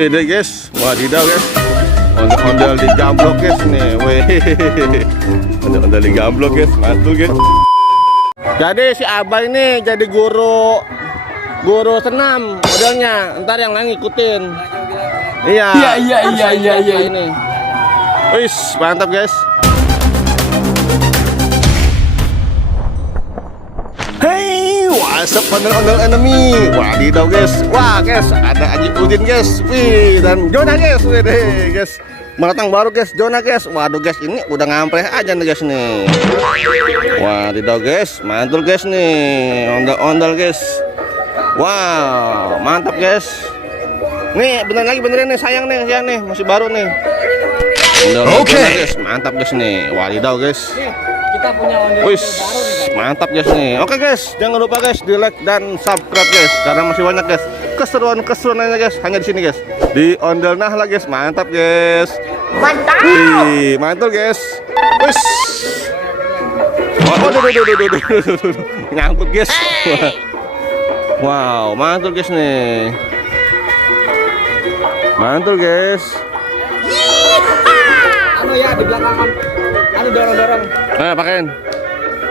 Ini guys, wadidaw guys, ondel-ondel di gamblok guys nih, weh, ondel-ondel di gamblok guys, mantul guys. Jadi si Abah ini jadi guru senam modelnya, ntar yang lain ngikutin. Iya ini. Wis, mantap guys. Hey, what's up ondel-ondel enemy? Wadidaw guys. Wah guys, ada Aji Udin guys. Wih, dan Jona guys. Wih deh guys. Mendatang baru guys, Jona guys. Waduh guys, ini udah ngampreh aja nih guys nih. Wadidaw guys, mantul guys nih. Ondel-ondel guys. Wow, mantap guys. Nih, benerin nih, sayang nih, masih baru nih. Oke, guys, mantap guys nih. Wadidaw guys. Kita punya ondel baru nih. Mantap guys nih. Oke guys, jangan lupa guys di like dan subscribe guys, karena masih banyak guys keseruan-keseruannya guys hanya di sini guys. Di Ondel Nahla guys. Mantap guys. Mantap. Wih, mantul guys. Wis. Duh. Nyangkut guys. Wow, mantul guys nih. Mantul guys. Anu ya di belakang anu dorong-dorong. Nah, pakein.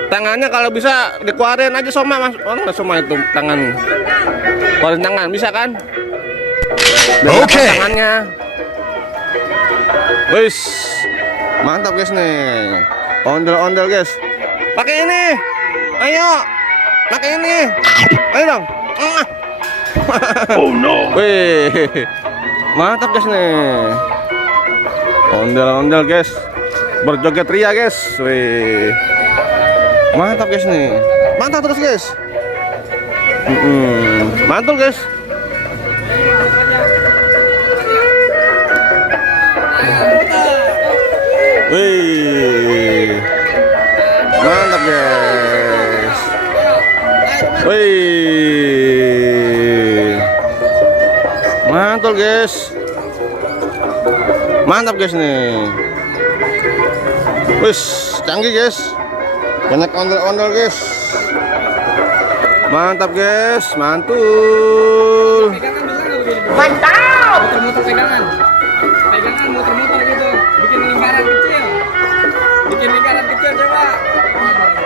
Tangannya kalau bisa dikeluarin aja Soma mas. Oh nggak Soma itu tangan. Keluarin tangan bisa kan? Oke. Tangannya. Wis. Mantap guys nih. Ondel-ondel guys. Pakai ini. Ayo. Pakai ini. Ayo dong. Oh no. Wih. Mantap guys nih. Ondel-ondel guys. Berjoget ria guys. Wih. Mantap guys nih. Mantap terus guys. Mantul guys. Wih. Mantap guys. Wih. Mantul guys. Mantap guys nih. Wis, canggih guys. Banyak ondel-ondel guys. Mantap guys, mantul. Mantap. Muter-muter pegangan muter-muter gitu. Bikin lingkaran kecil coba.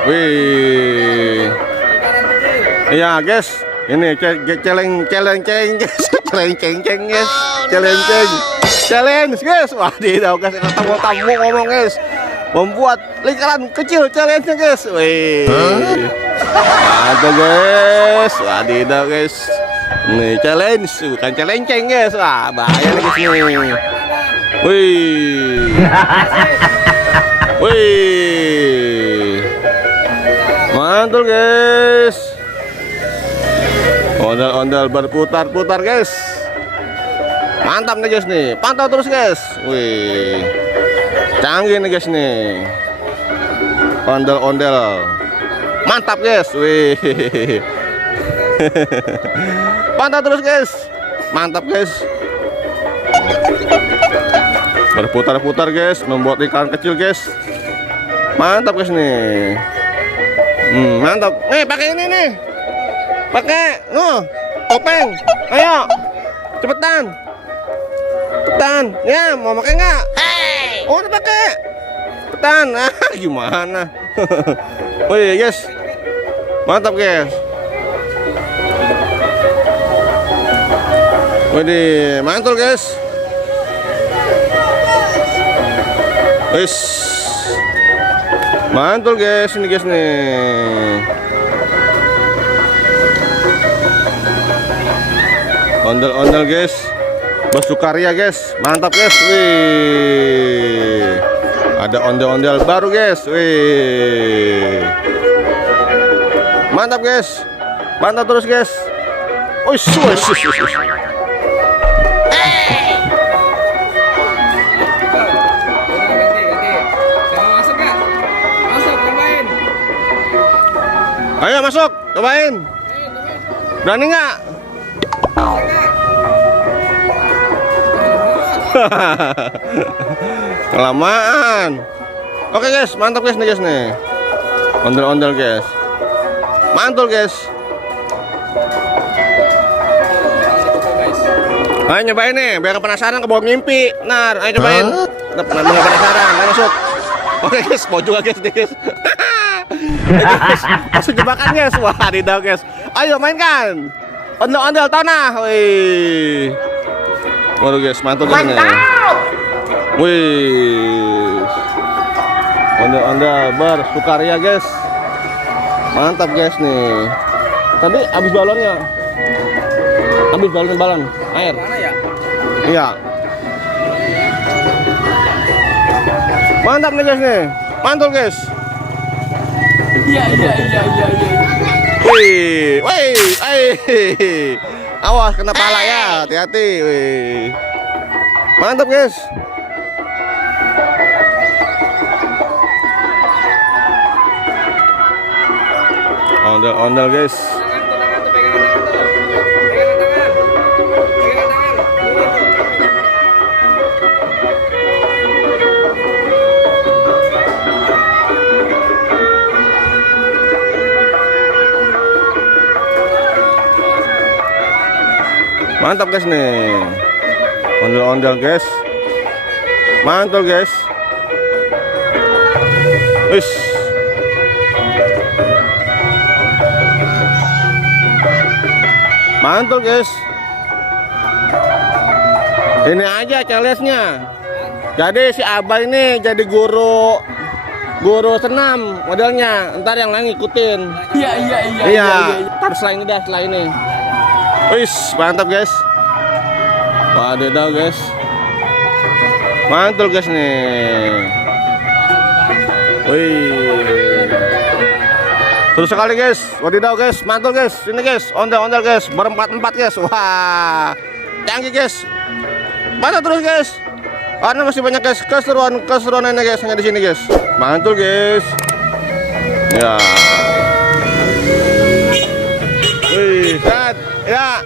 Wih. Lingkaran kecil. Iya guys, ini challenge guys. Challenge guys. Challenge guys. Wadidaw guys, tamu ngomong guys. Membuat lingkaran kecil challenge-nya guys. Wih. Mantap guys. Wadidaw guys. Nih challenge, bukan challenge guys. Wah, bahaya nih guys nih. Wih. Wih. Mantul guys. Ondel-ondel berputar-putar guys. Mantap nih guys nih. Pantau terus guys. Wih. Canggih nih guys nih. Ondel-ondel. Mantap guys. Wih. Pantau terus guys. Mantap guys. Berputar-putar guys, membuat lingkaran kecil guys. Mantap guys nih. Mantap. Nih pakai ini nih. Pakai topeng. Ayo. Cepetan. Ya, mau pakai nggak? Oh, udah pakai. Cepetan. Gimana? Wih, guys. Mantap, guys. Widih, mantul, guys. Wis. Mantul, guys. Ini guys nih. Ondel-ondel, guys. Bersukaria guys, mantap guys. Wih, ada ondel-ondel baru guys. Wih, mantap guys, mantap terus guys. Wih. Ayo masuk, cobain. Berani nggak? Kelamaan. Oke guys, mantap guys nih guys nih. Ondel-ondel guys. Mantul guys. Ayo nyobain nih, biar penasaran ke bawah mimpi. Nar, ayo cobain. Nggak penasaran, ayo masuk. Oke guys, mau juga guys, guys. Masuk jebakan guys. Wah, adidaw guys. Ayo mainkan. Ondel-ondel tanah. Wih. Waduh guys, mantul guys ini. Mantap. Wih. Ondel-ondel bersukaria guys. Mantap guys nih. Tadi habis balonnya. Habis balon air. Mana ya? Iya. Mantap nih guys nih. Mantul guys. Iya. Wih, awas kena pala ya, hati-hati. Wih, mantap guys. Ondel guys. Tangan tuh, pegangan tangan tuh. Pegangan tangan. Mantap guys nih. Ondel guys. Mantul guys. Wis. Mantul guys. Ini aja challenge-nya. Jadi si Abah ini jadi guru senam modelnya. Ntar yang lain ngikutin. Iya. Terus setelah ini. Wis, mantap guys. Wadidaw guys. Mantul guys nih. Wih. Terus sekali guys. Wadidaw guys, mantul guys. Sini guys, ondel guys, berempat-empat guys. Wah. Canggih guys. Mantap terus guys. Karena masih banyak guys keseruan ini guys, hanya di sini guys. Mantul guys. Ya. Wih, set. Ya.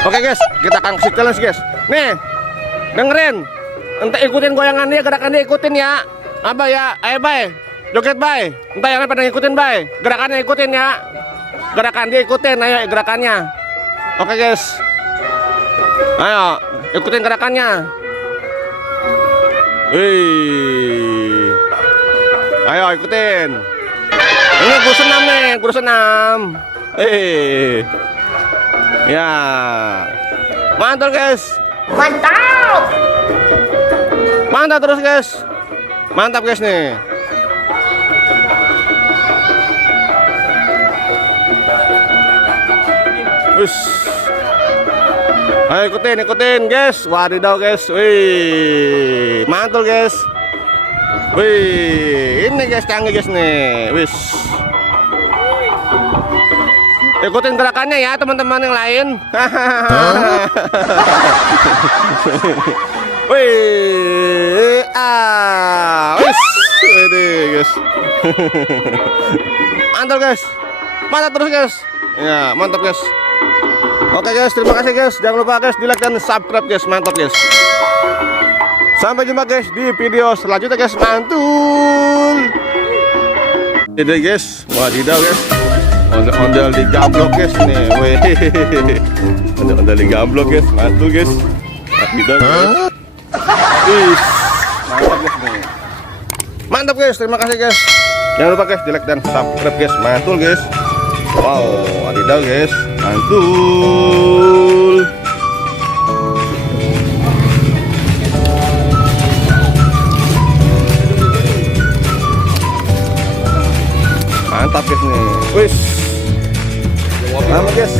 Oke guys, kita akan kasih challenge guys. Nih, dengerin. Entah ikutin goyangan dia, gerakan dia ikutin ya. Apa ya? Ayo bay, joget bay. Entah yang lain pada ngikutin bay. Gerakannya ikutin ya. Gerakan dia ikutin, ayo gerakannya. Oke guys. Ayo, ikutin gerakannya. Wih. Ayo ikutin. Ini guru senam. Ya. Mantul guys. Mantap. Mantap terus guys. Mantap guys nih. Wis. Ayo ikutin guys. Wadidaw guys. Wih. Mantul guys. Wih, ini guys canggih guys nih. Wis. Ikutin gerakannya ya teman-teman yang lain. Wih, wis. Ini guys. Mantap guys. Mantap terus guys. Ya, mantap guys. Oke guys, terima kasih guys. Jangan lupa guys di like dan subscribe guys. Mantap guys. Sampai jumpa guys di video selanjutnya guys. Mantul. Ini guys, wadidaw guys. Ondel di gamblok guys nih. Wih. Ondel di gamblok guys. Mantul guys. Wadidaw guys. Wih. Mantap guys nih. Mantap guys, terima kasih guys. Jangan lupa guys di like dan subscribe guys. Mantul guys. Wow, wadidaw guys. Mantul. Mantap guys nih. Wis. Aman guys.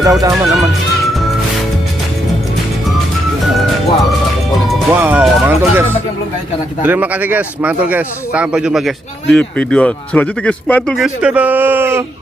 Udah aman. Wow, mantul guys. Terima kasih guys. Mantul guys. Sampai jumpa guys di video selanjutnya guys. Mantul guys. Dadah.